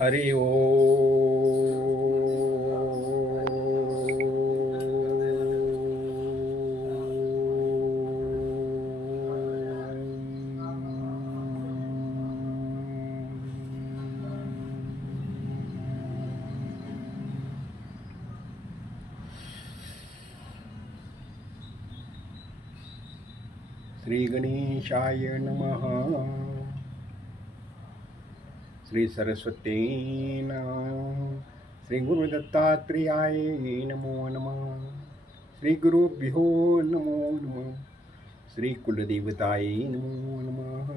हरि ओम. श्री गणेशाय नमः. श्री सरस्वती नमः. श्री गुरु दत्तात्रेयाय नमो नमः. श्री गुरुभ्यो नमो नमः. श्री कुलदेवताय नमो नमः.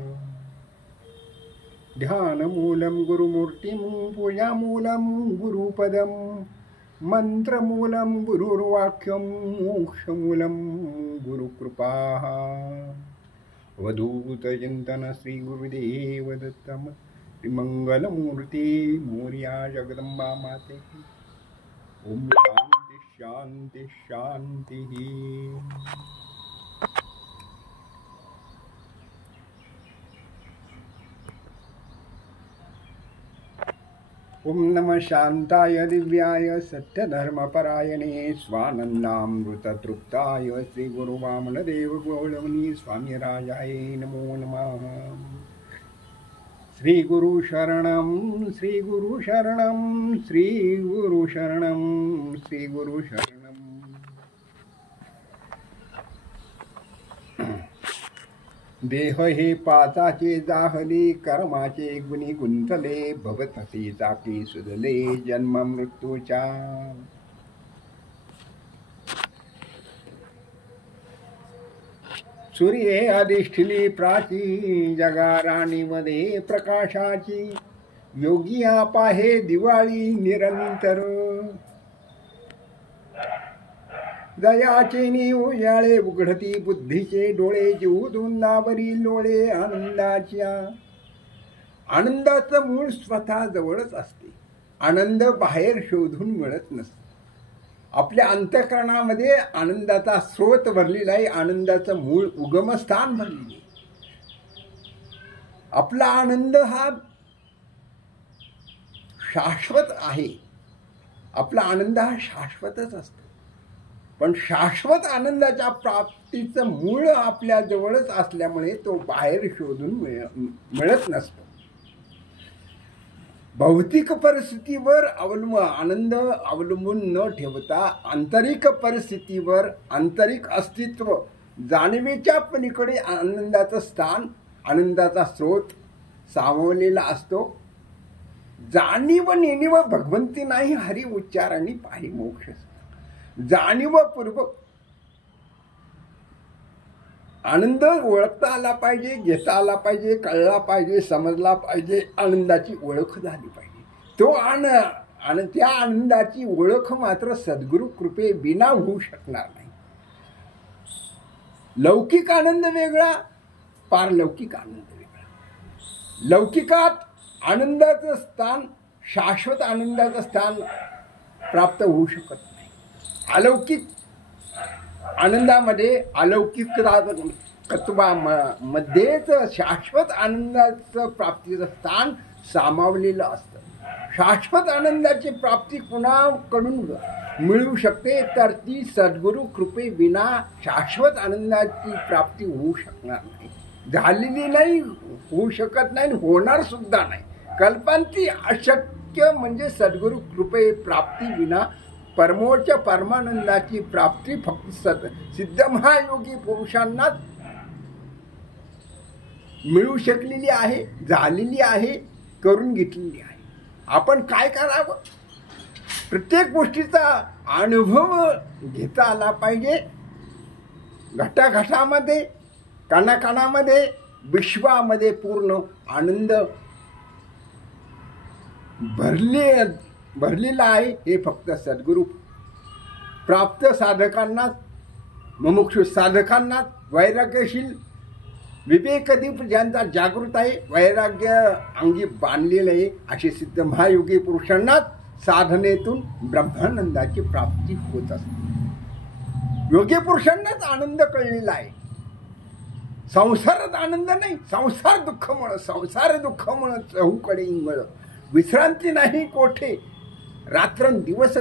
ध्यानमूलं गुरुमूर्तिं पूजामूलं गुरुपदं मंत्रमूलं गुरुर्वाक्यं मोक्षमूलं गुरुकृपा. अवधूत चिंतन श्री गुरुदेव दत्तम मंगलमूर्ती मोर्या जगदंबा माते. ओम शांति शांति शांति. ओम नमः शांताय दिव्याय सत्यधर्मपरायणे स्वानंदामृततृप्ताय श्री गुरु वामनदेव गौळवणी स्वामी राजाय नमो नमः. श्री गुरु शरणं श्री गुरु शरणं श्री गुरु शरणं श्री गुरु शरणं. देह हे पाचाचे जाहले कर्माचे गुणी गुंतले भवतसे चाकी सुधले जन्म मृत्यूच्या. सूर्ये अधिष्ठिली प्राची जगा राणीमध्ये प्रकाशाची. योगी पाहे दिवाळी निरंतर दयाचे उजाळे उघडती बुद्धीचे डोळे जीव धुंदावरी लोळे आनंदाच्या. आनंदाचं मूळ स्वतः जवळच असते. आनंद बाहेर शोधून मिळत नसतो. आपल्या अंतःकरणामध्ये आनंदाचा स्रोत भरलेला आहे. आनंदाचं मूळ उगमस्थान भरलेले. आपला आनंद हा शाश्वत आहे. आपला आनंद हा शाश्वतच असतो. पण शाश्वत आनंदाच्या प्राप्तीचं मूळ आपल्या जवळच असल्यामुळे तो बाहेर शोधून मिळत नसतो. भौतिक परिस्थितीवर आनंद अवलंबून न ठेवता आंतरिक परिस्थितीवर आंतरिक अस्तित्व जाणीवेच्या पलीकडे आनंदाचं स्थान आनंदाचा स्रोत सामावलेला असतो. जाणीव नेणीव भगवंती नाही हरी उच्चार आणि पाही मोक्ष. जाणीवपूर्वक आनंद ओळखता आला पाहिजे, घेता आला पाहिजे, कळला पाहिजे, समजला पाहिजे. आनंदाची ओळख झाली पाहिजे. त्या आनंदाची ओळख मात्र सद्गुरु कृपे विना होऊ शकणार नाही. लौकिक आनंद वेगळा, पारलौकिक आनंद वेगळा. लौकिकात आनंदाचं स्थान शाश्वत आनंदाचं स्थान प्राप्त होऊ शकत नाही. अलौकिक आनंदामध्ये अलौकिकत्वामध्येच शाश्वत आनंदाचं प्राप्तीचं स्थान सामावलेलं असतं. शाश्वत आनंदाची प्राप्ती कुणाकडून मिळू शकते तर ती सद्गुरु कृपे विना शाश्वत आनंदाची प्राप्ती होऊ शकणार नाही. झालेली नाही, होऊ शकत नाही, होणार सुद्धा नाही. कल्पांती अशक्य म्हणजे सद्गुरु कृपे प्राप्ती विना परमोच्च परमानंदाची प्राप्ती फक्त सिद्ध महायोगी पुरुषांनाच मिळू शकलेली आहे, झालेली आहे, करून घेतलेली आहे. आपण काय करावं? प्रत्येक गोष्टीचा अनुभव घेता आला पाहिजे. घटाघटामध्ये कानाकानामध्ये विश्वामध्ये पूर्ण आनंद भरलेला आहे. हे फक्त सद्गुरु प्राप्त साधकांनाच, मुमुक्षु साधकांनाच, वैराग्यशील विवेकदीप ज्यांचा जागृत आहे, वैराग्य अंगी बांधलेलं आहे, असे सिद्ध महायोगी पुरुषांनाच साधनेतून ब्रह्मानंदाची प्राप्ती होत असते. योगी पुरुषांनाच आनंद कळलेला आहे. संसारात आनंद नाही, संसार दुःखमळ, संसार दुःखमळ चहूकडे इंगळ. विश्रांती नाही कोठे, रात्रंदिवस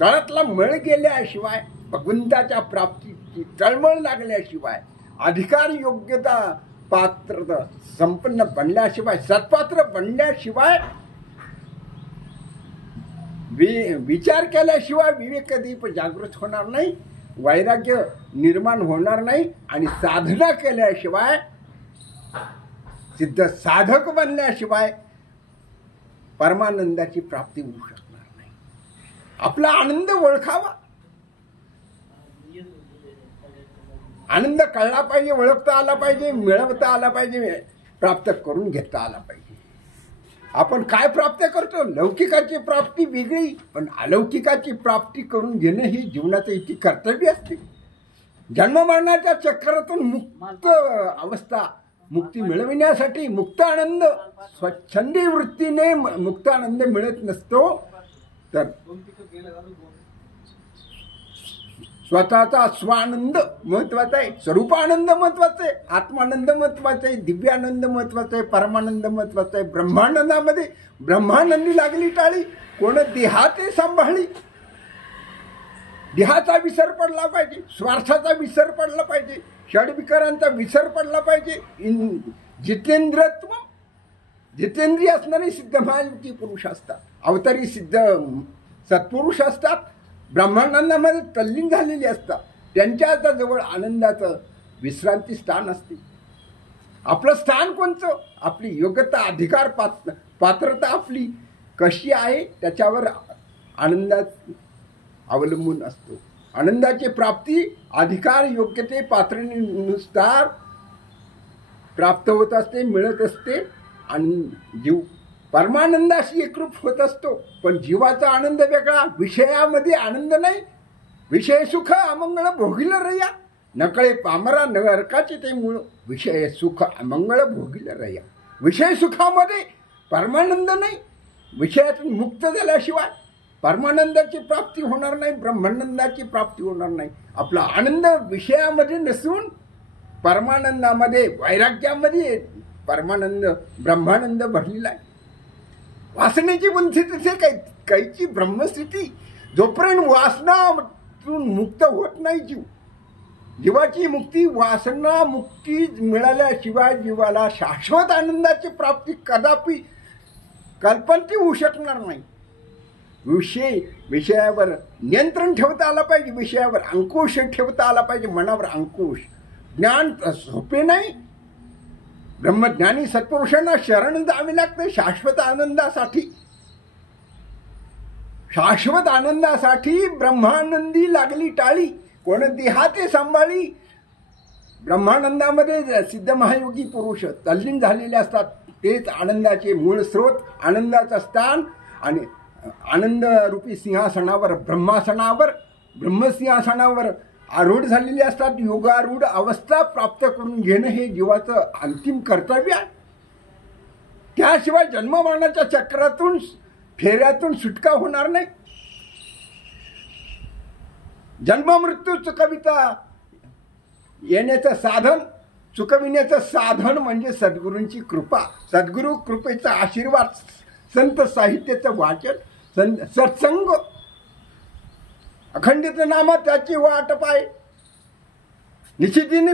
तळातला मळ गेल्याशिवाय, भगवंताच्या प्राप्तीची तळमळ लागल्याशिवाय, अधिकार योग्यता पात्रता संपन्न बनल्याशिवाय, सत्पात्र बनल्याशिवाय, विचार केल्याशिवाय विवेकदीप जागृत होणार नाही, वैराग्य निर्माण होणार नाही, आणि साधना केल्याशिवाय, सिद्ध साधक बनल्याशिवाय परमानंदाची प्राप्ती होऊ शकणार नाही. आपला आनंद ओळखावा, आनंद कळला पाहिजे, ओळखता आला पाहिजे, मिळवता आला पाहिजे, प्राप्त करून घेता आला पाहिजे. आपण काय प्राप्त करतो? लौकिकाची प्राप्ती वेगळी, पण अलौकिकाची प्राप्ती करून घेणं ही जीवनाचं इतकी कर्तव्य असते. जन्ममरणाच्या चक्रातून मुक्त अवस्था, मुक्ती मिळविण्यासाठी मुक्त आनंद, स्वच्छंदी वृत्तीने मुक्त आनंद मिळत नसतो, तर स्वतःचा स्वानंद महत्वाचा आहे, स्वरूपानंद महत्वाचा आहे, आत्मानंद महत्वाचा आहे, दिव्यानंद महत्वाचा आहे, परमानंद महत्वाचा आहे. ब्रह्मानंदामध्ये ब्रह्मानंदी लागली टाळी, कोण देहाते सांभाळी. देहाचा विसर पडला पाहिजे, स्वार्थाचा विसर पडला पाहिजे, षडविकारांचा विसर पडला पाहिजे. जितेंद्रत्व, जितेंद्रिय असणारे सिद्ध महायुक्ती पुरुष असतात, अवतारी सिद्ध सत्पुरुष असतात, ब्रह्मानंदामध्ये तल्लीन झालेली असतात. त्यांच्या जवळ आनंदाचं विश्रांती स्थान असते. आपलं स्थान कोणतं? आपली योग्यता, अधिकार, पात्रता आपली कशी आहे त्याच्यावर आनंदात अवलंबून असतो. आनंदाची प्राप्ती अधिकार, योग्यते, पात्रतेनुसार प्राप्त होत असते, मिळत असते, आणि जीव परमानंदाशी एकरूप होत असतो. पण जीवाचा आनंद वेगळा, विषयामध्ये आनंद नाही. विषय सुख अमंगळ भोगिल रया, नकळे पामरा नरकाचे ते मूळ. विषय सुख अमंगळ भोगिल रया, विषय सुखामध्ये परमानंद नाही. विषयातून मुक्त झाल्याशिवाय परमानंदाची प्राप्ती होणार नाही, ब्रह्मानंदाची प्राप्ती होणार नाही. आपला आनंद विषयामध्ये नसून परमानंदामध्ये, वैराग्यामध्ये परमानंद, ब्रह्मानंद भरलेला आहे. वासनेची बुंथी तिथे काहीची ब्रह्मस्थिती, जोपर्यंत वासनातून मुक्त होत नाही जीव. जीवाची मुक्ती वासना मुक्ती मिळाल्याशिवाय जीवाला शाश्वत आनंदाची प्राप्ती कदापि कल्पना होऊ शकणार नाही. विषयावर नियंत्रण ठेवता आला पाहिजे, विषयावर अंकुश ठेवता आला पाहिजे, मनावर अंकुश. ज्ञान सोपे नाही. ब्रह्मज्ञानी सत्पुरुषांना शरण जावे लागते शाश्वत आनंदासाठी. शाश्वत आनंदासाठी ब्रह्मानंदी लागली टाळी, कोण देहाते सांभाळी. ब्रह्मानंदामध्ये सिद्ध महायोगी पुरुष तल्लीन झालेले असतात. तेच आनंदाचे मूळ स्रोत, आनंदाचं स्थान, आणि आनंद रूपी सिंहासनावर, ब्रह्मसिंहासनावर आरूढ झालेले असतात. योगारूढ अवस्था प्राप्त करून घेणं हे जीवाचं अंतिम कर्तव्य आहे. त्याशिवाय जन्ममरणाच्या चक्रातून, फेऱ्यातून सुटका होणार नाही. जन्ममृत्यू चुकविता येण्याचं साधन, चुकविण्याचं साधन म्हणजे सद्गुरूंची कृपा. सद्गुरू कृपेचा आशीर्वाद, संत साहित्याचं वाचन, सत्संग, अखंडित नामा त्याची वाट पाय, निश्चितीने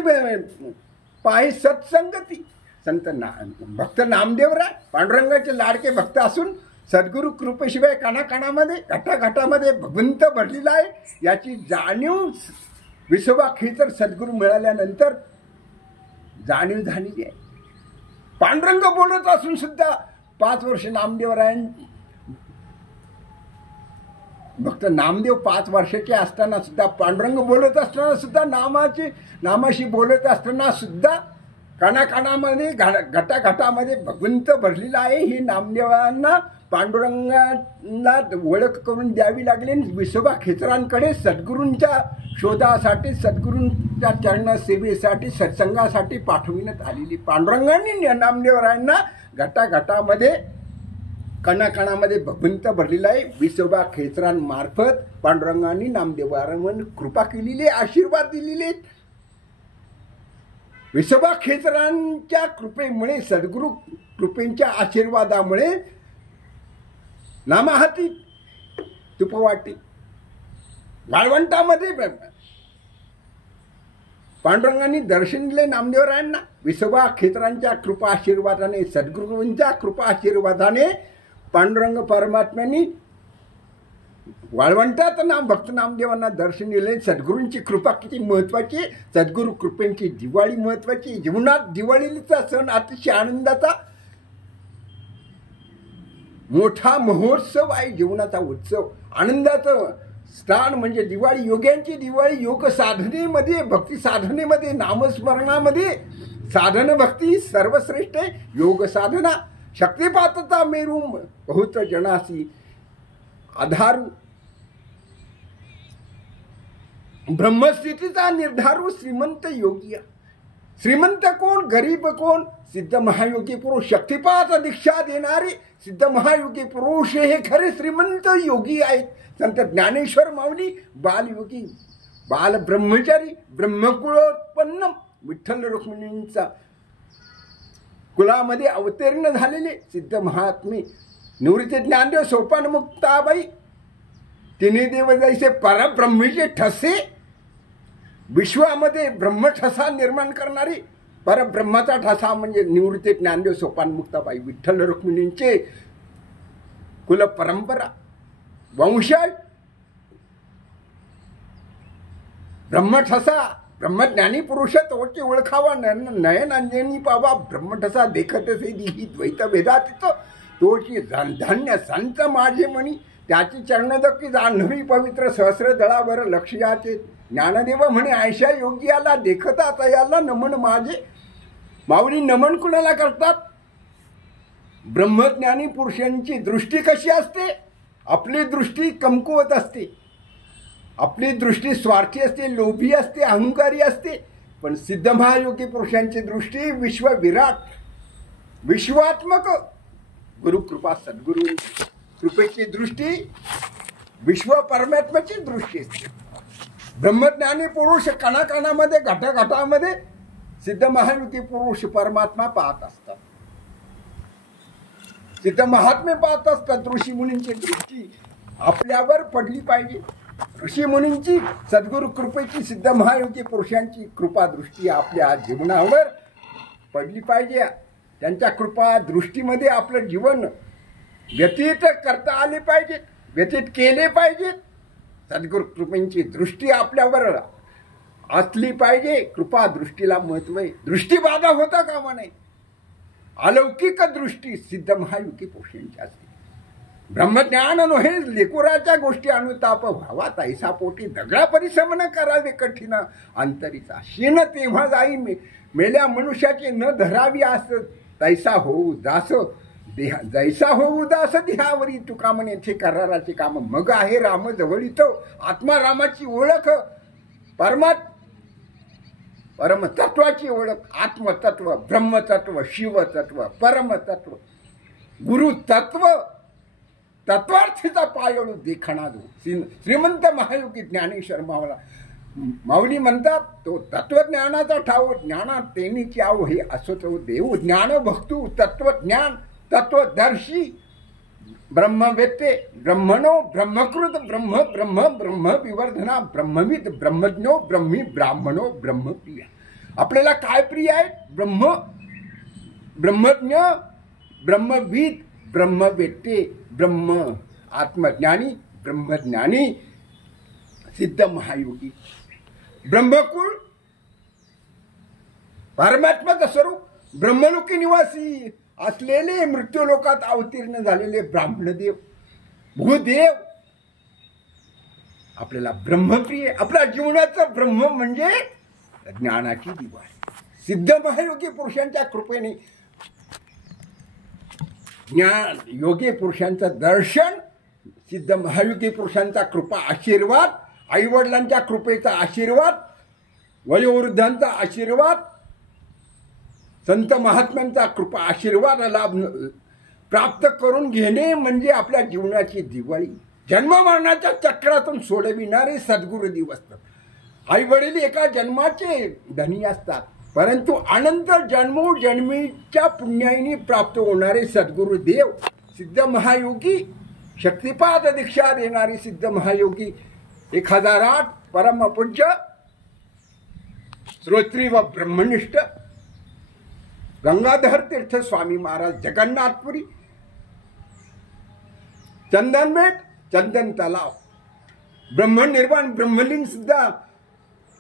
पाय सत्संगती. भक्त नामदेवराय पांडुरंगाचे लाडके भक्त असून सद्गुरू कृपेशिवाय कानाकानामध्ये, घटाघटामध्ये भगवंत भरलेला आहे याची जाणीव विसोबा खेचर सद्गुरू मिळाल्यानंतर जाणीव झालेली आहे. पांडुरंग बोलत असून सुद्धा 5 वर्ष नामदेवरायन भक्त नामदेव 5 वर्षाचे असताना सुद्धा, पांडुरंग बोलत असताना सुद्धा, नामाशी बोलत असताना सुद्धा कानाकानामध्ये, घटाघटामध्ये भगवंत भरलेला आहे. हे नामदेवांना पांडुरंगाला ओळख करून द्यावी लागली. विसोबा खेचरांकडे सद्गुरूंच्या शोधासाठी, सद्गुरूंच्या चरण सेवेसाठी, सत्संगासाठी पाठविण्यात आलेली. पांडुरंगांनी नामदेवरायांना घटाघटामध्ये, कणाकणामध्ये भगवंत भरलेला आहे. विसोबा खेचरांमार्फत पांडुरंगांनी नामदेवांवर कृपा केलेली, आशीर्वाद दिलेले. विसोबा खेचरांच्या कृपेमुळे, सद्गुरू कृपेच्या आशीर्वादामुळे नामाहाती तुपवाटी वाळवंटामध्ये पांडुरंगांनी दर्शन दिले नामदेवरायांना. विसोबा खेत्रांच्या कृपा आशीर्वादाने, सद्गुरूंच्या कृपा आशीर्वादाने पांडुरंग परमात्म्यांनी वाळवंटात भक्त नामदेवांना दर्शन दिले. सद्गुरूंची कृपा किती महत्वाची, सद्गुरू कृपेची दिवाळी महत्वाची. जीवनात दिवाळीचा सण अतिशय आनंदाचा मोठा महोत्सव आहे. जीवनाचा उत्सव, आनंदाचं स्थान म्हणजे दिवाळी. योग्यांची दिवाळी योग साधनेमध्ये, भक्ती साधनेमध्ये, नामस्मरणामध्ये साधन भक्ती सर्वश्रेष्ठ आहे. योग साधना शक्तिपातता मेरू बहुत जनासी आधारू. ब्रह्मस्थितीचा निर्धारू श्रीमंत योगी. श्रीमंत कोण, गरीब कोण? सिद्ध महायोगी पुरुष, शक्तिपात दीक्षा देणारे सिद्ध महायोगी पुरुष हे खरे श्रीमंत योगी आहेत. संत ज्ञानेश्वर माऊली बालयोगी, बाल ब्रह्मचारी, ब्रह्मकुळोत्पन्न विठ्ठल रुक्मिणींचा कुलामध्ये अवतीर्ण झालेले सिद्ध महात्मे निवृत्ती ज्ञानदेव सोपान मुक्ताबाई. तिने देव जैसे परब्रह्मीचे ठसे, विश्वामध्ये ब्रह्मठसा निर्माण करणारी परब्रह्माचा ठसा म्हणजे निवृत्ती ज्ञानदेव सोपान मुक्ताबाई. विठ्ठल रुक्मिणींचे कुल परंपरा वंशज ब्रह्मठसा. ब्रह्मज्ञानी पुरुष तोची ओळखावा, नयन अंजनी पावा. ब्रह्मठसा देखत से दिही द्वैत भेदातीत तोची धन्य संत माझे म्हणी. त्याची चरणदक्की जान्हवी पवित्र सहस्र दळावर लक्ष्याचे. ज्ञानदेव म्हणे ऐशा योग्याला देखता तयाला नमन माझे. माऊली नमन कुणाला करतात? ब्रह्मज्ञानी पुरुषांची दृष्टी कशी असते? आपली दृष्टी कमकुवत असते, आपली दृष्टी स्वार्थी असते, लोभी असते, अहंकारी असते. पण सिद्ध महायोगी पुरुषांची दृष्टी विश्वविराट, विश्वात्मक गुरुकृपा सद्गुरू कृपेची दृष्टी, विश्व परमात्म्याची दृष्टी असते. ब्रह्मज्ञानी पुरुष कणाकणामध्ये, घटाघटामध्ये सिद्ध महायुगी पुरुष परमात्मा पाहत असतात, सिद्ध महात्मे पाहत असतात. ऋषी मुनींची दृष्टी आपल्यावर पडली पाहिजे. ऋषी मुनींची सद्गुरू कृपेची, सिद्ध महायोगी पुरुषांची कृपा दृष्टी आपल्या जीवनावर पडली पाहिजे. त्यांच्या कृपा दृष्टीमध्ये आपलं जीवन व्यतीत करता आले पाहिजे, व्यतीत केले पाहिजेत. सद्गुरू कृपेची दृष्टी आपल्यावर असली पाहिजे. कृपा दृष्टीला महत्व आहे. दृष्टीबाधा होता कामा नये. अलौकिक दृष्टी सिद्ध महायुगी पुरुषांची असते. ब्रह्मज्ञान नव्हे लेकुराच्या गोष्टी अनुताप व्हावा तैसा पोटी. दगडा परिश्रम न करावे कठीण अंतरीचा. शीन तेव्हा जाई मेल्या मनुष्याची न धरावी आस. तैसा होऊ दास देहा, जैसा होऊ दास देहावरी. तुका म्हणे येथे कराराचे काम. मग आहे राम जवळीत. आत्मा रामाची ओळख, परमतत्वाची ओळख. आत्मतत्व, ब्रह्मतत्व, शिवतत्व, परमतत्व, गुरुतत्व, तत्वार्थीचा पायळू देखणा जो श्रीमंत महायोगी ज्ञानेश्वर माऊली म्हणतात. तो तत्वज्ञानाचा ठाव, ज्ञानात तेनीची आव हे असो तो देव. ज्ञान भक्तू तत्वज्ञान, तत्वदर्शी, ब्रह्मवेत्ते, ब्रह्मणो, ब्रह्मकृत, ब्रह्म ब्रह्म ब्रह्म विवर्धना, ब्रह्मविद, ब्रह्मज्ञो, ब्रह्मी, ब्राह्मणो, ब्रह्मप्रिय. आपल्याला काय प्रिय आहे? ब्रह्मज्ञ, ब्रह्मविद, ब्रह्मवेत्ते, ब्रह्म आत्मज्ञानी, ब्रह्मज्ञानी, सिद्ध महायोगी, ब्रह्मकुळ, परमात्म्याचं स्वरूप, ब्रह्मलोकी निवासी असलेले, मृत्यूलोकात अवतीर्ण झालेले ब्राह्मणदेव, भूदेव आपल्याला ब्रह्मप्रिय. आपल्या जीवनाचं ब्रह्म म्हणजे ज्ञानाची दिवाळी. सिद्ध महायोगी पुरुषांच्या कृपेने ज्ञान योगी पुरुषांचं दर्शन, सिद्ध महायुगी पुरुषांचा कृपा आशीर्वाद, आईवडिलांच्या कृपेचा आशीर्वाद, वयोवृद्धांचा आशीर्वाद, संत महात्म्यांचा कृपा आशीर्वाद लाभ प्राप्त करून घेणे म्हणजे आपल्या जीवनाची दिवाळी. जन्म मरणाच्या चक्रातून सोडविणारे सद्गुरुदेव असतात. आई वडील एका जन्माचे धनी असतात, परंतु अनंत जन्मोजन्मीच्या पुण्याईने प्राप्त होणारे सद्गुरुदेव सिद्ध महायोगी शक्तिपात दीक्षा देणारी सिद्ध महायोगी 1008 परमपूज्य श्रोत्री व ब्रह्मनिष्ठ गंगाधर तीर्थ स्वामी महाराज जगन्नाथपुरी चंदनमेट चंदन तलाव ब्रह्मनिर्वाण ब्रह्मलिंग सुद्धा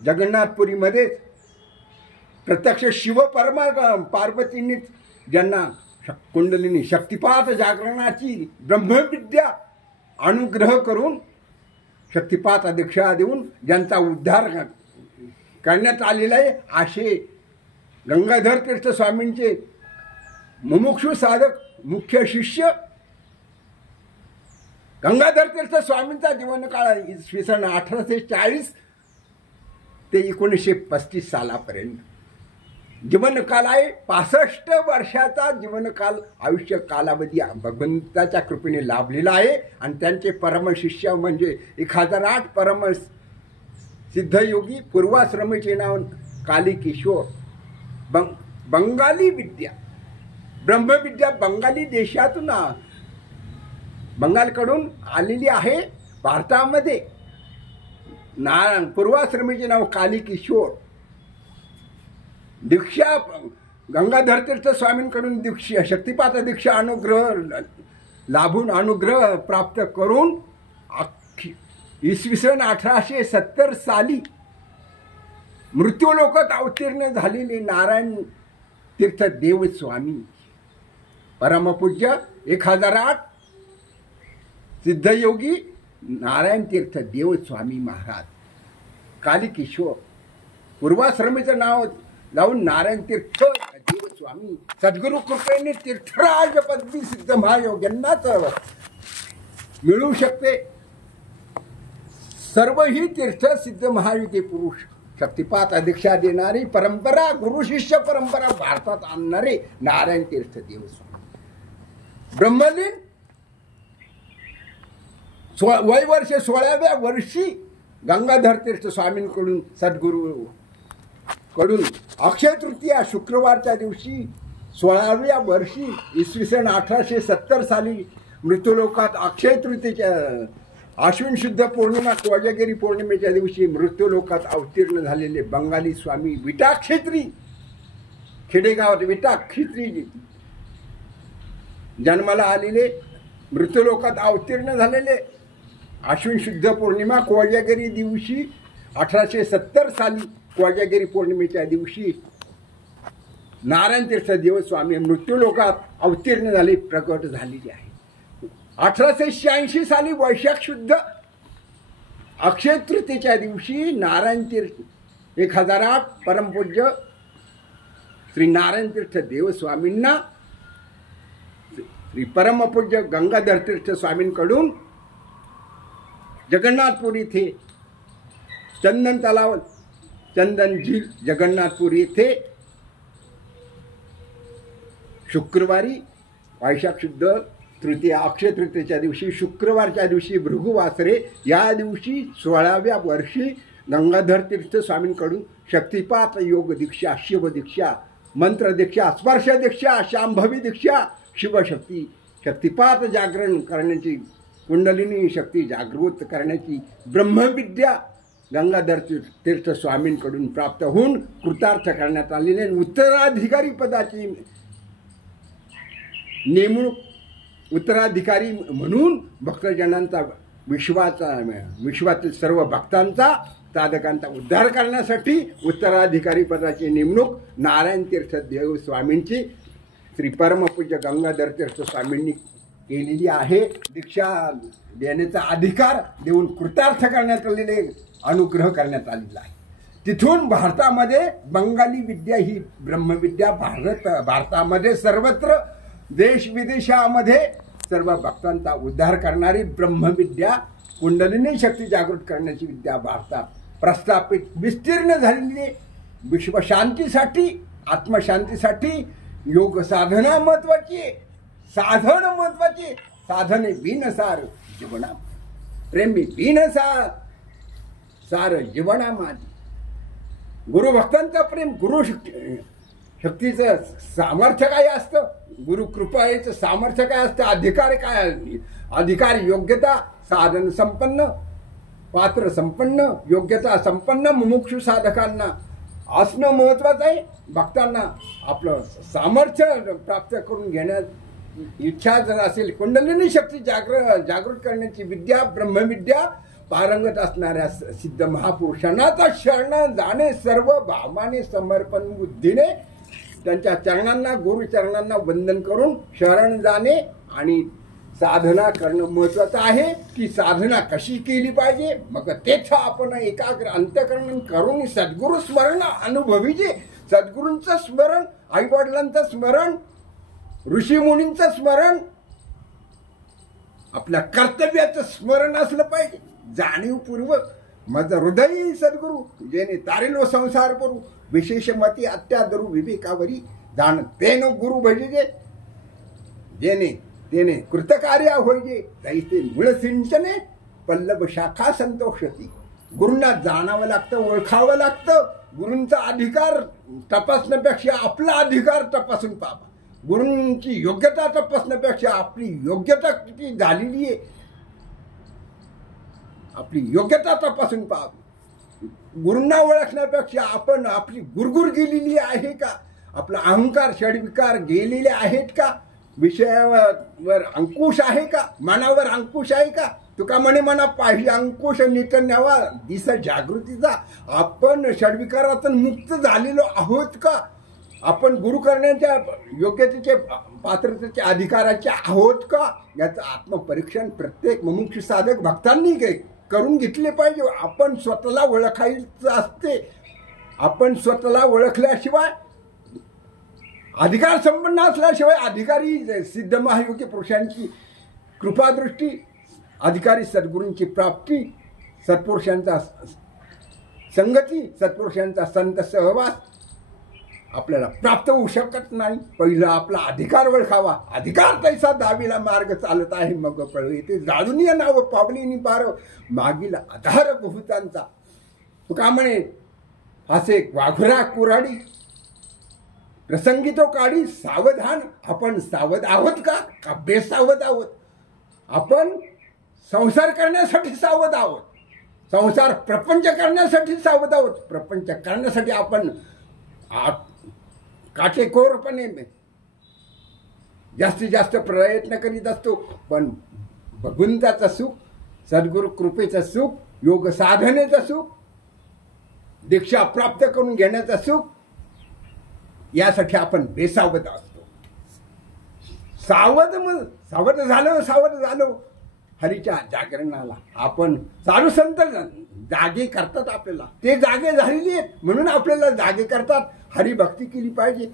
जगन्नाथपुरीमध्ये प्रत्यक्ष शिव परमा पार्वतींनी ज्यांना कुंडलिनी शक्तिपात जागरणाची ब्रह्मविद्या अनुग्रह करून शक्तिपात दीक्षा देऊन ज्यांचा उद्धार करण्यात आलेला आहे असे गंगाधर तीर्थ स्वामींचे मुमुक्षु साधक मुख्य शिष्य गंगाधर तीर्थ स्वामींचा जीवनकाळ इसवी सन 1840 ते 1935 सालापर्यंत जीवनकाल आहे. 65 वर्षाचा जीवनकाल आयुष्य कालावधी भगवंताच्या कृपेने लाभलेला आहे. आणि त्यांचे परमशिष्य म्हणजे 1008 परम सिद्धयोगी पूर्वाश्रमीचे नाव काली किशोर. बंगाली विद्या ब्रह्मविद्या बंगाली देशातून बंगालकडून आलेली आहे भारतामध्ये. पूर्वाश्रमीचे नाव काली किशोर. दीक्षा गंगाधर तीर्थ स्वामींकडून दीक्षा शक्तिपात दीक्षा अनुग्रह लाभून अनुग्रह प्राप्त करून इसवी सन 1870 साली मृत्यूलोकात अवतीर्ण झालेले नारायण तीर्थ देव स्वामी परमपूज्य 1008 सिद्धयोगी नारायण तीर्थ देव स्वामी महाराज काली किशोर. पूर्वाश्रमीचं नाव लावून नारायण तीर्थ देव स्वामी सद्गुरु कृपेने तीर्थराज पदवी सिद्ध महायोग्यांनाच मिळू शकते. सर्व ही तीर्थ सिद्ध महायुगी पुरुष शक्तिपात दीक्षा देणारी परंपरा गुरु शिष्य परंपरा भारतात आणणारे नारायण तीर्थ देव स्वामी ब्रह्मलीन वय वर्ष 16व्या वर्षी गंगाधर तीर्थ स्वामींकडून सद्गुरु कडून अक्षय तृतीया शुक्रवारच्या दिवशी 16व्या वर्षी इसवी सन 1870 साली मृत्यूलोकात अक्षय तृतीयेच्या आश्विन शुद्ध पौर्णिमा कोजागिरी पौर्णिमेच्या दिवशी मृत्यूलोकात अवतीर्ण झालेले बंगाली स्वामी विटाक्षेत्री खेडेगावात विटाक्षेत्री जन्माला आलेले मृत्यूलोकात अवतीर्ण झालेले आश्विन शुद्ध पौर्णिमा कोजागिरी दिवशी 1870 साली कोजागिरी पौर्णिमेच्या दिवशी नारायण तीर्थ देव स्वामी मृत्यूलोकात अवतीर्ण झाले प्रकट झालेले आहे. 1886 साली वैशाख शुद्ध अक्षय तृतीयेच्या दिवशी नारायण तीर्थ 1008 परमपूज्य श्री नारायण तीर्थ देव स्वामींना श्री परमपूज्य गंगाधर तीर्थ स्वामींकडून जगन्नाथपुर येथे चंदन तलाव चंदन झील जगन्नाथपुर येथे शुक्रवारी वैशाख शुद्ध तृतीया अक्षय तृतीयेच्या दिवशी शुक्रवारच्या दिवशी भृगुवासरे या दिवशी 16व्या वर्षी गंगाधर तीर्थ स्वामींकडून शक्तिपात योग दीक्षा शिव दीक्षा मंत्र दीक्षा स्पर्श दीक्षा शांभवी दीक्षा शिवशक्ती शक्तिपात जागरण करण्याची कुंडलिनी शक्ती जागृत करण्याची ब्रह्मविद्या गंगाधर तीर्थ स्वामींकडून प्राप्त होऊन कृतार्थ करण्यात आलेले उत्तराधिकारी पदाची नेमणूक उत्तराधिकारी म्हणून भक्तजनांचा विश्वातील सर्व भक्तांचा साधकांचा उद्धार करण्यासाठी उत्तराधिकारी पदाची नेमणूक नारायण तीर्थ देव स्वामींची श्री परमपूज्य गंगाधर तीर्थ स्वामींनी केलेली आहे. दीक्षा देण्याचा अधिकार देऊन कृतार्थ करण्यात आलेले अनुग्रह करण्यात आलेला आहे. तिथून भारतामध्ये बंगाली विद्या ही ब्रह्मविद्या भारतामध्ये सर्वत्र देश विदेशामध्ये सर्व भक्तांचा उद्धार करणारी ब्रह्मविद्या कुंडलिनी शक्ती जागृत करण्याची विद्या भारतात प्रस्थापित विस्तीर्ण झालेली विश्वशांतीसाठी आत्मशांतीसाठी योग साधना महत्वाची साधन महत्वाचे साधने बिनसार जीवना प्रेमी बिनसार सार जीवना माझी गुरु भक्तांचा प्रेम गुरु शक्तीचं सामर्थ्य काय असतं गुरु कृपेचं सामर्थ्य काय असतं अधिकार काय अधिकार योग्यता साधन संपन्न पात्र संपन्न योग्यता संपन्न मुमुक्षु साधकांना असणं महत्वाचं आहे. भक्तांना आपलं सामर्थ्य प्राप्त करून घेण्यात इच्छा जर असेल, कुंडलिनी शक्ती जागृत करण्याची विद्या ब्रह्मविद्या पारंगत असणाऱ्या सिद्ध महापुरुषांना तर शरण जाणे, सर्व भावाने समर्पण बुद्धीने त्यांच्या चरणांना गुरुचरणांना वंदन करून शरण जाणे आणि साधना करणं महत्वाचं आहे. की साधना कशी केली पाहिजे, मग तेच आपण एकाग्र अंतःकरण करून सद्गुरु स्मरण अनुभवीचे. सद्गुरूंचं स्मरण, आईवडिलांचं स्मरण, ऋषीमुनींचं स्मरण, आपल्या कर्तव्याचं स्मरण असलं पाहिजे जाणीवपूर्वक. माझं हृदय सद्गुरु जेणे तारेलो संसार करू, विशेष मती अत्यादरू विवेकावरी जाण तेन गुरु भजिजे. जेणे तेने कृतकार्य होईजे, तैसे मूळ सिंचने पल्लव शाखा संतोषती. गुरूंना जाणावं लागतं, ओळखावं लागतं. गुरूंचा अधिकार तपासण्यापेक्षा आपला अधिकार तपासून पाहावा. गुरूंची योग्यता तपासण्यापेक्षा आपली योग्यता किती झालेली आहे, आपली योग्यता तपासून पाहावी. गुरूंना ओळखण्यापेक्षा आपण आपली गुरगुर गेलेली आहे का, आपला अहंकार षडविकार गेलेले आहेत का, विषयावर अंकुश आहे का, मनावर अंकुश आहे का. तुका म्हणे मना पाहिजे अंकुश नित न्यावा दिस जागृतीचा. आपण षडविकारातून मुक्त झालेलो आहोत का, आपण गुरु करण्याच्या योग्यतेचे पात्रतेच्या अधिकाराचे आहोत का, याचं आत्मपरीक्षण प्रत्येक मुमुक्षु साधक भक्तांनी करून घेतले पाहिजे. आपण स्वतःला ओळखायचं असते. आपण स्वतःला ओळखल्याशिवाय, अधिकार संपन्न असल्याशिवाय, अधिकारी सिद्ध महायोगी पुरुषांची कृपादृष्टी, अधिकारी सद्गुरूंची प्राप्ती, सत्पुरुषांचा संगती, सत्पुरुषांचा संत सहवास आपल्याला प्राप्त होऊ शकत नाही. पहिला आपला अधिकार ओळखावा. अधिकार तैसा दावीला मार्ग चालत आहे मग कळू येते, जाणून या नाव पावलीनी पार मागील आधार बहुतांचा. तुका म्हणे असे वाघुरा कुराडी प्रसंगी तो काढी सावधान. आपण सावध आहोत का बेसावध आहोत. आपण संसार करण्यासाठी सावध आहोत, संसार प्रपंच करण्यासाठी सावध आहोत. प्रपंच करण्यासाठी आपण काटेकोरपणे जास्तीत जास्त प्रयत्न करीत असतो. पण भगवंताचं सुख, सद्गुरु कृपेचं सुख, योग साधनेचं सुख, दीक्षा प्राप्त करून घेण्याचं सुख, यासाठी आपण बेसावध असतो. सावध झालो हरीच्या जागरणाला. आपण साधू संत जागे करतात आपल्याला, ते जागे झालेले आहेत म्हणून आपल्याला जागे करतात. हरिभक्ती केली पाहिजे.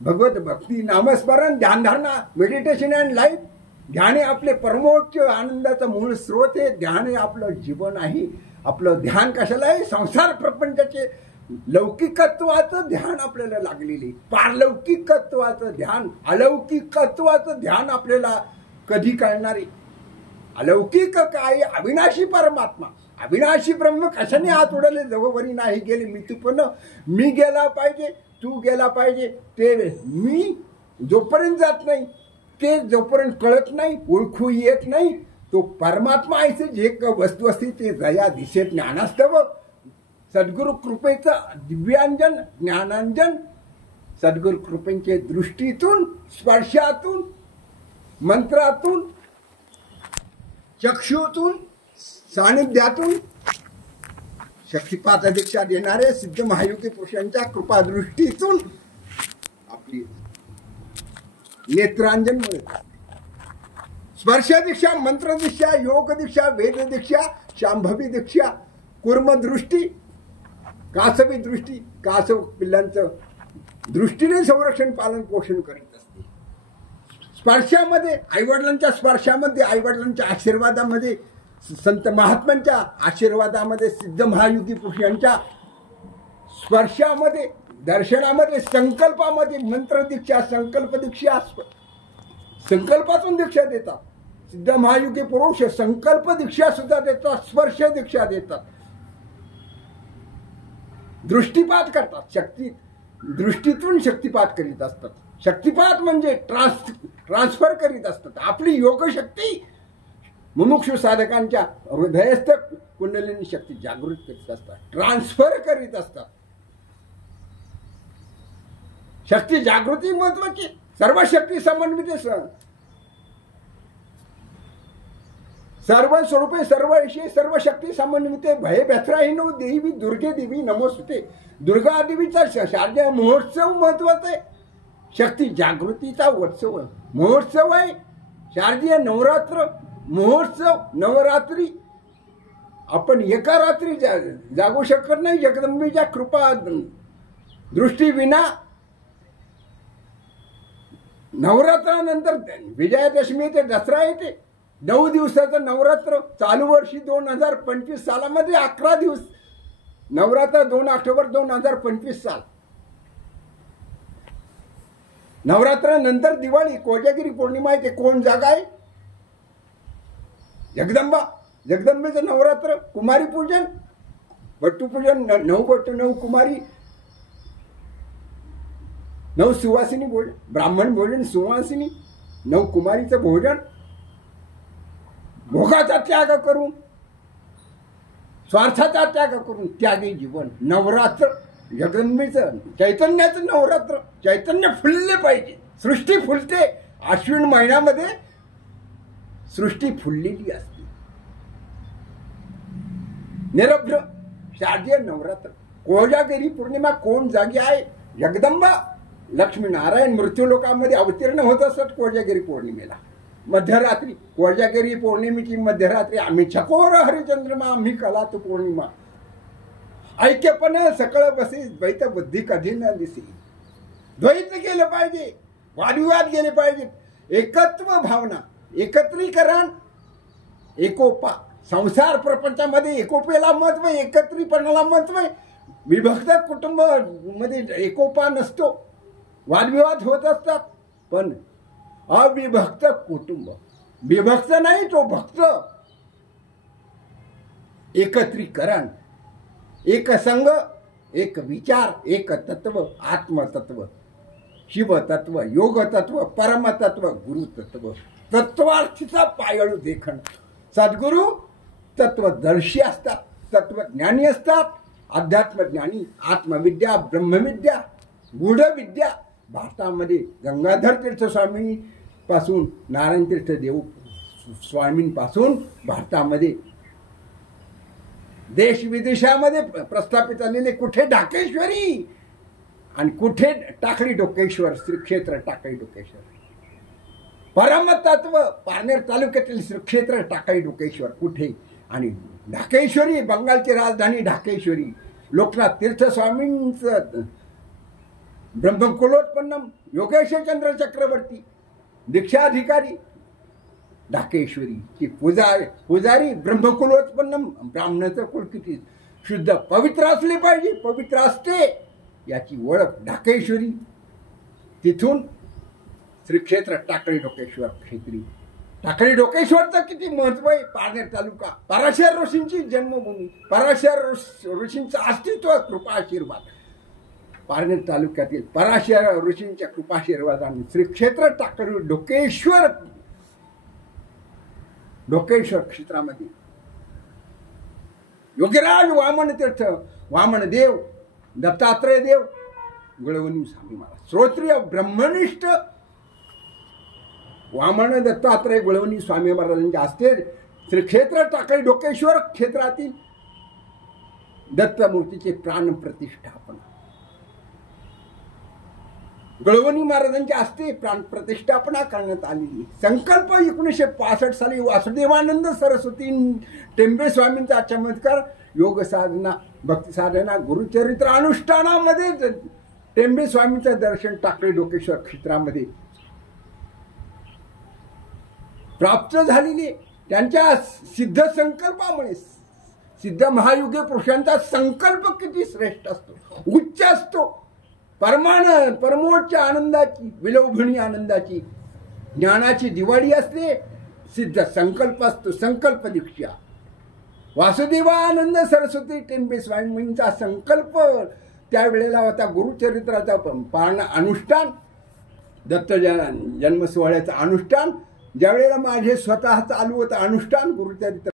भगवत भक्ती, नामस्मरण, ध्यानधारणा, मेडिटेशन अँड लाईफ. ध्यान आपले परमोच्च आनंदाचा मूळ स्रोत आहे. ध्यान हे आपलं जीवन आहे. आपलं ध्यान कशाला आहे, संसार प्रपंचाचे लौकिकत्वाचं ध्यान आपल्याला लागलेले, पारलौकिकत्वाचं ध्यान, अलौकिकत्वाचं ध्यान आपल्याला कधी कळणार आहे. अलौकिक काय, अविनाशी परमात्मा, अविनाशी ब्रह्म कशाने हात उडले जवळवरी नाही गेले. मी तू पण मी गेला पाहिजे, तू गेला पाहिजे. ते मी जोपर्यंत जात नाही, ते जोपर्यंत कळत नाही, ओळखू येत नाही, तो परमात्मा आहे जे वस्तू असते ते जया दिशेत ज्ञानास्तव. सद्गुरु कृपेचं दिव्यांजन, ज्ञानांजन, सद्गुरु कृपेच्या दृष्टीतून, स्पर्शातून, मंत्रातून, चक्षुतून, सानिध्यातून शक्तिपात दीक्षा देणारे सिद्ध महायोगी पुरुषांच्या कृपादृष्टीतून आपली नेत्रांजन मिळत. स्पर्श दीक्षा, मंत्र दीक्षा, योग दीक्षा, वेद दीक्षा, शांभवी दीक्षा, कुर्म दृष्टी, कासवी दृष्टी, कासव पिल्लांचं दृष्टीने संरक्षण पालन पोषण करीत असते. स्पर्शामध्ये, आईवडिलांच्या स्पर्शामध्ये, आईवडिलांच्या आशीर्वादामध्ये, संत महात्म्यांच्या आशीर्वादामध्ये, सिद्ध महायुगी पुरुषांच्या स्पर्शामध्ये, दर्शनामध्ये, संकल्पामध्ये, मंत्र दीक्षा, संकल्प दीक्षा, संकल्पातून दीक्षा देतात. सिद्ध महायुगी पुरुष संकल्प दीक्षा सुद्धा देतात, स्पर्श दीक्षा देतात. दृष्टीपात करतात, शक्ती दृष्टीतून शक्तिपात करीत असतात. शक्तिपात म्हणजे ट्रान्सफर करीत असतात. आपली योगशक्ती मुमुक्षु साधकांच्या हृदयस्थ कुंडलिनी शक्ती जागृत करीत असतात, ट्रान्सफर करीत असतात. शक्ती जागृती महत्वाची. सर्व शक्ती समन्वित, सर्व स्वरूपे सर्व विषय सर्व शक्ती समन्वित. भय व्यथराहीनो देवी दुर्गे देवी नमोस्तुते. दुर्गा देवीचा शारदीय महोत्सव महत्वाचा आहे. शक्ती जागृतीचा उत्सव महोत्सव आहे. शारदीय नवरात्र महोत्सव, नवरात्री. आपण एका रात्री जागू शकत नाही. जगदंबेच्या कृपा दृष्टी विना. नवरात्रानंतर विजयादशमी ते दसरा येते. 9 दिवसाचं नवरात्र. चालू वर्षी 2025 सालामध्ये 11 दिवस नवरात्र. 2 ऑक्टोबर 2025 साल. नवरात्रानंतर दिवाळी, कोजागिरी पौर्णिमा आहे. ते कोण जागा आहे? जगदंबा. जगदंबेचं नवरात्र. कुमारी पूजन, भट्टूपूजन, 9 भट्ट, 9 कुमारी, 9 सुवासिनी भोजन, ब्राह्मण भोजन, सुवासिनी, 9 कुमारीचं भोजन. भोगाचा त्याग करून, स्वार्थाचा त्याग करून त्यागी जीवन. नवरात्र जगदंबेचं चैतन्याचं नवरात्र. चैतन्य फुलले पाहिजे. सृष्टी फुलते. आश्विन महिन्यामध्ये सृष्टी फुललेली असते. निरभ्र शारदीय नवरात्र. कोजागिरी पौर्णिमा कोण जागी आहे? जगदंबा. लक्ष्मीनारायण मृत्यूलोकामध्ये अवतीर्ण होत असत कोजागिरी पौर्णिमेला. मध्यरात्री, कोजागिरी पौर्णिमेची मध्यरात्री. आम्ही चकोर हरिचंद्रमा, आम्ही कलात पौर्णिमा. ऐक्यपण सकळ बसे, द्वैत बुद्धी कधी न दिसे. द्वैत गेलं पाहिजे, वादविवाद गेले पाहिजेत. एकत्व भावना, एकत्रीकरण, एकोपा. संसार प्रपंचामध्ये एकोपेला महत्व, एकत्रीपणाला महत्व आहे. विभक्त कुटुंब मध्ये एकोपा नसतो, वादविवाद होत असतात. पण अविभक्त कुटुंब, विभक्त नाही तो भक्त. एकत्रीकरण, एक संघ, एक विचार, एक तत्व, आत्मतत्व, शिवतत्व, योगतत्व, परमतत्व, गुरुतत्व. तत्वार्थीचा पायळू देखण. सद्गुरू तत्वदर्शी असतात, तत्वज्ञानी असतात. अध्यात्मज्ञानी, आत्मविद्या, ब्रह्मविद्या, गूढविद्या. भारतामध्ये गंगाधर तीर्थ स्वामी पासून नारायण तीर्थ देव स्वामींपासून भारतामध्ये देश विदेशामध्ये प्रस्थापित झालेले कुठे ढाकेश्वरी आणि कुठे टाकळी डोकेश्वर, श्री क्षेत्र टाकळी डोकेश्वर. परमतत्व पारनेर तालुक्यातील श्री क्षेत्र टाकळी डोकेश्वर कुठे. आणि ढाकेश्वरी, बंगालची राजधानी ढाकेश्वरी. लोकनाथ तीर्थ स्वामींचं ब्रह्मकुलोत्पन्नम योगेशचंद्र चक्रवर्ती दीक्षाधिकारी ढाकेश्वरी ची पुजारी ब्रह्मकुलोत्पन्नम. ब्राह्मणाचं कुल किती शुद्ध पवित्र असले पाहिजे, पवित्र असते याची ओळख ढाकेश्वरी. तिथून श्री क्षेत्र टाकळी डोकेश्वर क्षेत्री. टाकळी डोकेश्वरचं किती महत्व आहे. पारनेर तालुका, पराशर ऋषींची जन्मभूमी, पराशर ऋषींचं अस्तित्व, कृपाशीर्वाद. पारनेर तालुक्यातील पराशर ऋषींच्या कृपाशीर्वादाने श्री क्षेत्र टाकळी डोकेश्वर, डोकेश्वर क्षेत्रामध्ये योगीराज वामन तीर्थ, वामन देव, दत्तात्रय देव, गुळवणी स्वामी महाराज. श्रोत्रिय ब्रह्मनिष्ठ वामन दत्तात्रय गुळवणी स्वामी महाराजांच्या हस्ते श्री क्षेत्र टाकळी डोकेश्वर क्षेत्रातील दत्तमूर्तीचे प्राण प्रतिष्ठापन. गुळवणी महाराजांच्या हस्ते प्राण प्रतिष्ठापना करण्यात आलेली. संकल्प 1965 साली वासुदेवानंद सरस्वती टेंबे स्वामींचा चमत्कार. योग साधना, भक्ती साधना, गुरुचरित्र अनुष्ठानामध्ये टेंबे स्वामींचं दर्शन टाकळी डोकेश्वर क्षेत्रामध्ये प्राप्त झालेली. त्यांच्या सिद्ध संकल्पामुळे, सिद्ध महायुगे पुरुषांचा संकल्प किती श्रेष्ठ असतो, उच्च असतो. परमोच्च आनंदाची, विलोभनीय आनंदाची, ज्ञानाची दिवाळी असते. सिद्ध संकल्प असतो, संकल्प दीक्षा. वासुदेवानंद सरस्वती टेंबे स्वामींचा संकल्प त्यावेळेला होता गुरुचरित्राचा पारण अनुष्ठान, दत्त जन्म सोहळ्याचं अनुष्ठान ज्यावेळेला माझे स्वतः चालू होतं अनुष्ठान गुरुचरित्र